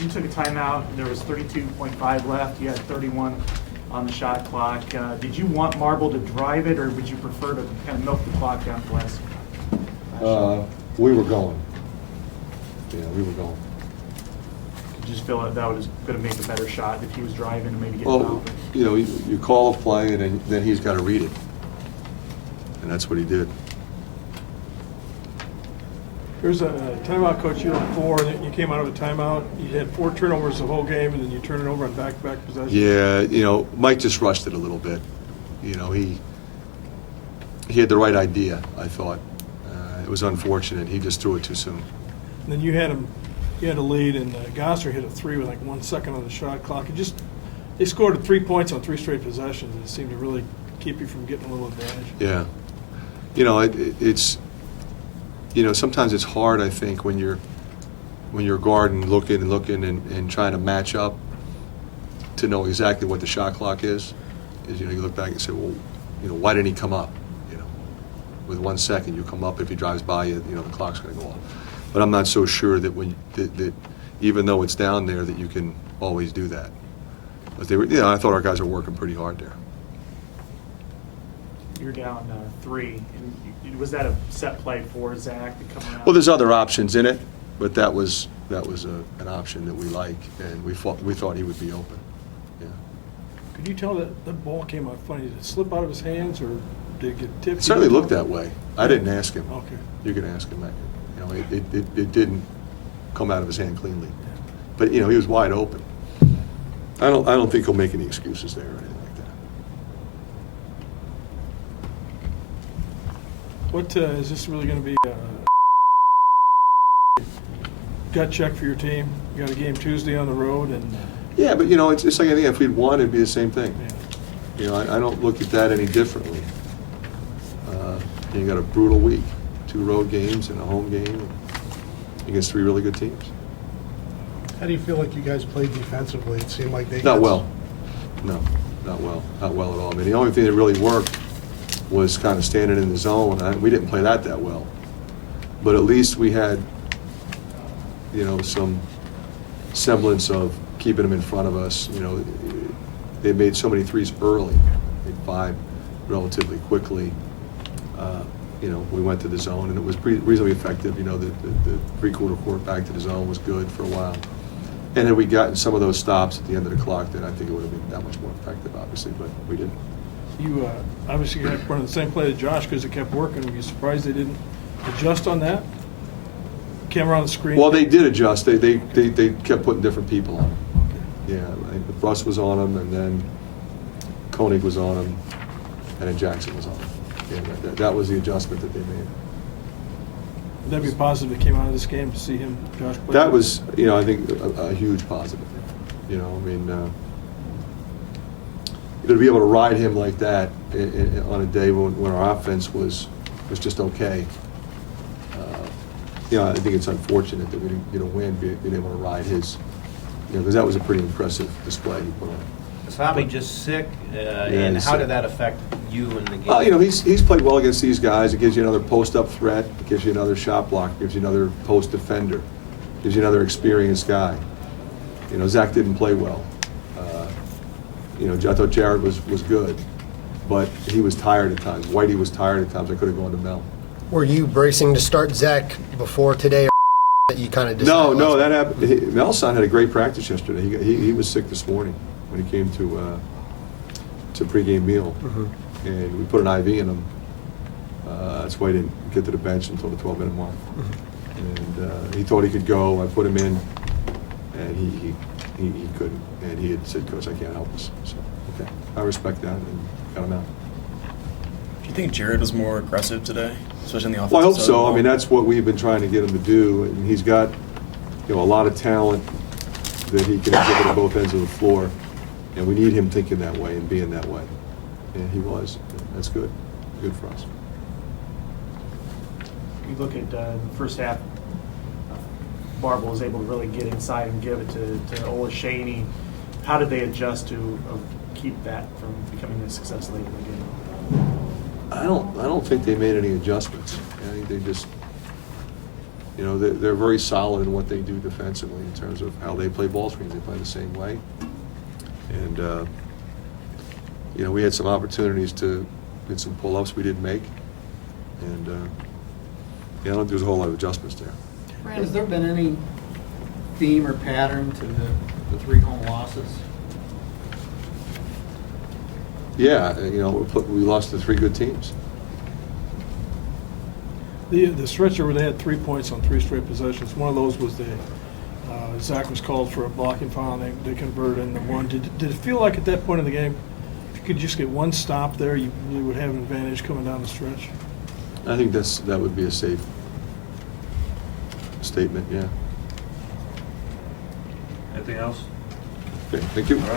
you took a timeout. There was 32.5 left. You had 31 on the shot clock. Did you want Marble to drive it, or would you prefer to kind of milk the clock down for last shot? We were going. Yeah, we were going. Did you just feel that was going to make a better shot if he was driving and maybe get Well, fouled? you know, you call a play, and then he's got to read it. And that's what he did. There's a timeout, Coach. You had 4, and you came out of a timeout. You had 4 turnovers the whole game, and then you turned it over on back-to-back possessions. Yeah, you know, Mike just rushed it a little bit. You know, he had the right idea, I thought. It was unfortunate. He just threw it too soon. And then you had a lead, and Gosser hit a 3 with like 1 second on the shot clock. They scored 3 points on 3 straight possessions. It seemed to really keep you from getting a little advantage. Yeah. You know, it's, you know, sometimes it's hard, I think, when you're guarding, looking and trying to match up to know exactly what the shot clock is. You know, you look back and say, well, you know, why didn't he come up? You know, with 1 second, you come up. If he drives by you, you know, the clock's going to go off. But I'm not so sure that that even though it's down there, that you can always do that. But they were, you know, I thought our guys were working pretty hard there. You're down 3. And was that a set play for Zach to come around? Well, there's other options in it, but that was an option that we like, and we thought he would be open. Yeah. Could you tell that the ball came out funny? Did it slip out of his hands, or did it get tipped? It certainly looked that way. I didn't ask him. Okay. You can ask him that. You know, it didn't come out of his hand cleanly, but you know, he was wide open. I don't think he'll make any excuses there or anything like that. What is this really going to be a gut check for your team? You got a game Tuesday on the road, and Yeah, but you know, it's like anything. If we'd won, it'd be the same thing. yeah. You know, I don't look at that any differently. You got a brutal week, 2 road games and a home game against 3 really good teams. How do you feel like you guys played defensively? It seemed like they Not got well. No, not well at all. I mean, the only thing that really worked was kind of standing in the zone. We didn't play that well, but at least we had, you know, some semblance of keeping them in front of us. You know, they made so many threes early, made 5 relatively quickly. You know, we went to the zone, and it was reasonably effective. You know, the 3-quarter court back to the zone was good for a while. And had we gotten some of those stops at the end of the clock, then I think it would have been that much more effective, obviously, but we didn't. You obviously had one of the same play to Josh because it kept working. Were you surprised they didn't adjust on that? Camera on the screen. Well, they did adjust. They kept putting different people on him. Okay. Yeah, I think Russ was on him, and then Koenig was on him, and then Jackson was on him. Yeah, that was the adjustment that they made. Would that be positive that came out of this game to see him, Josh, play? That was, you know, I think a huge positive. You know, I mean, to be able to ride him like that on a day when our offense was just okay. You know, I think it's unfortunate that we didn't get a win, being able to ride his, you know, because that was a pretty impressive display he put on. Is Tommy just sick? And how did that affect you in the game? You know, he's played well against these guys. It gives you another post-up threat. It gives you another shot block. It gives you another post defender. It gives you another experienced guy. You know, Zach didn't play well. You know, I thought Jared was good, but he was tired at times. Whitey was tired at times. I could have gone to Mel. Were you bracing to start Zach before today, or that you kind of decided? No, that happened. Mel's son had a great practice yesterday. He was sick this morning when he came to pregame meal, and we put an IV in him. That's why he didn't get to the bench until the 12-minute mark. And he thought he could go. I put him in, and he couldn't. And he had said, "Coach, I can't help us." So, okay, I respect that, and got him out. Do you think Jared was more aggressive today, especially in the offensive Well, I hope side of so. the I ball? mean, that's what we've been trying to get him to do, and he's got, you know, a lot of talent that he can exhibit at both ends of the floor, and we need him thinking that way and being that way. And he was. That's good. Good for us. You look at the first half, Marble was able to really get inside and give it to Olashaney. How did they adjust to keep that from becoming a success late in the game? I don't think they made any adjustments. I think they just, You know, they're very solid in what they do defensively in terms of how they play ball screens. They play the same way. And, you know, we had some opportunities to get some pull-ups we didn't make. And, yeah, I don't think there's a whole lot of adjustments there. Has there been any theme or pattern to the 3 home losses? Yeah, you know, we lost to 3 good teams. The stretcher where they had 3 points on 3 straight possessions, one of those was Zach was called for a blocking foul, and they converted into one. Did it feel like at that point in the game, if you could just get one stop there, you really would have an advantage coming down the stretch? I think that would be a safe statement, yeah. Anything else? Okay, thank you. All right.